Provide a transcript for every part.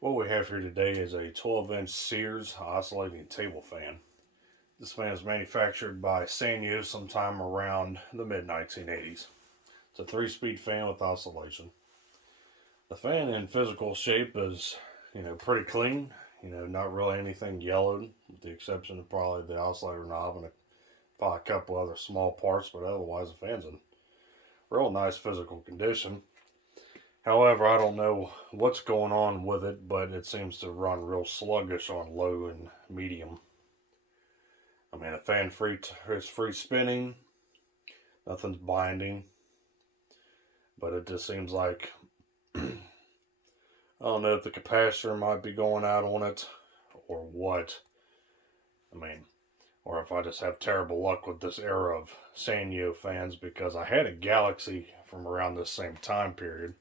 What we have here today is a 12-inch Sears oscillating table fan. This fan is manufactured by Sanyo sometime around the mid-1980s. It's a 3-speed fan with oscillation. The fan in physical shape is, pretty clean. Not really anything yellowed, with the exception of probably the oscillator knob and probably a couple other small parts, but otherwise the fan's in real nice physical condition. However, I don't know what's going on with it, but it seems to run real sluggish on low and medium. I mean, the fan is free spinning, nothing's binding, but it just seems like, I don't know if the capacitor might be going out on it or what. I mean, or if I just have terrible luck with this era of Sanyo fans, because I had a Galaxy from around this same time period.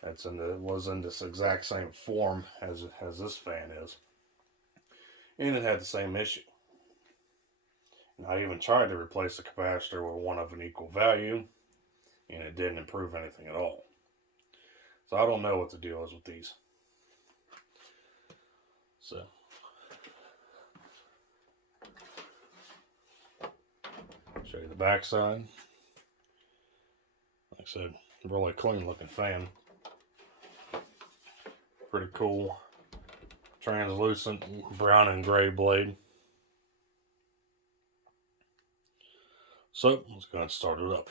Was in this exact same form as this fan is, and it had the same issue. And I even tried to replace the capacitor with one of an equal value, and it didn't improve anything at all. So I don't know what the deal is with these. So show you the back side. Like I said, really clean looking fan. Pretty cool translucent brown and gray blade. So let's go ahead and start it up.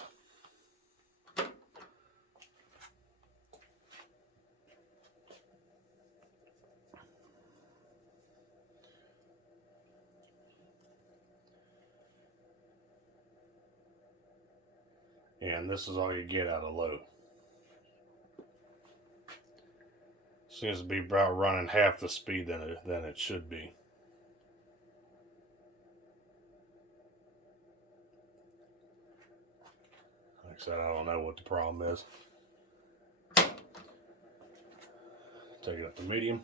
And this is all you get out of low. Seems to be about running half the speed than it should be. Like I said, I don't know what the problem is. Take it up to medium.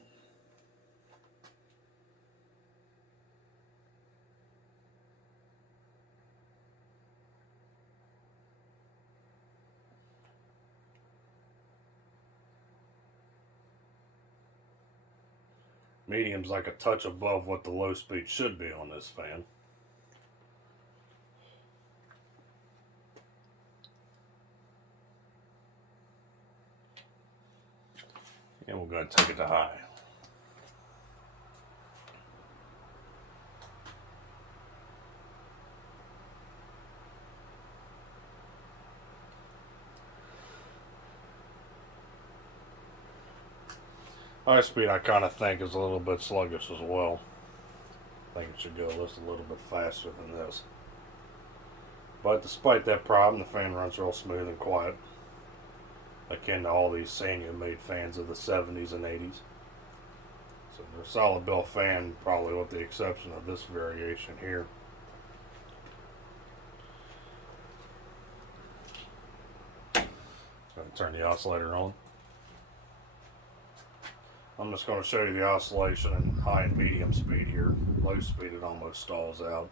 Medium's like a touch above what the low speed should be on this fan. And we're going to take it to high. High speed I kind of think is a little bit sluggish as well. I think it should go just a little bit faster than this. But despite that problem, the fan runs real smooth and quiet, akin to all these Sanyo made fans of the 70s and 80s. So they're a solid built fan, probably with the exception of this variation here. Going to turn the oscillator on. I'm just going to show you the oscillation in high and medium speed here. Low speed it almost stalls out.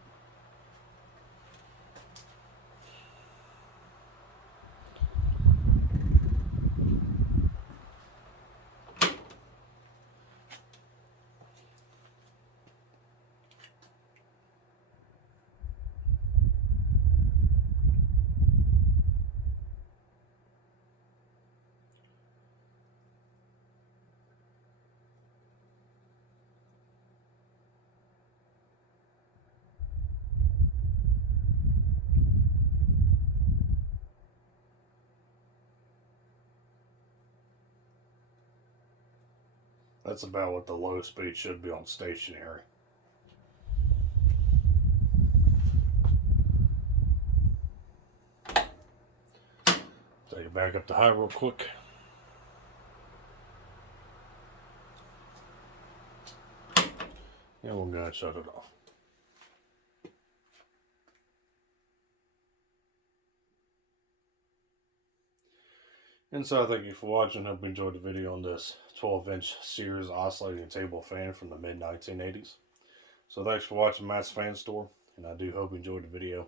That's about what the low speed should be on stationary. Take it back up to high real quick. And we're going to shut it off. And so thank you for watching. Hope you enjoyed the video on this 12-inch Sears oscillating table fan from the mid-1980s. So thanks for watching Matt's Fan Store, and I do hope you enjoyed the video.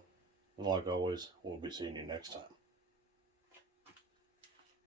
And like always, we'll be seeing you next time.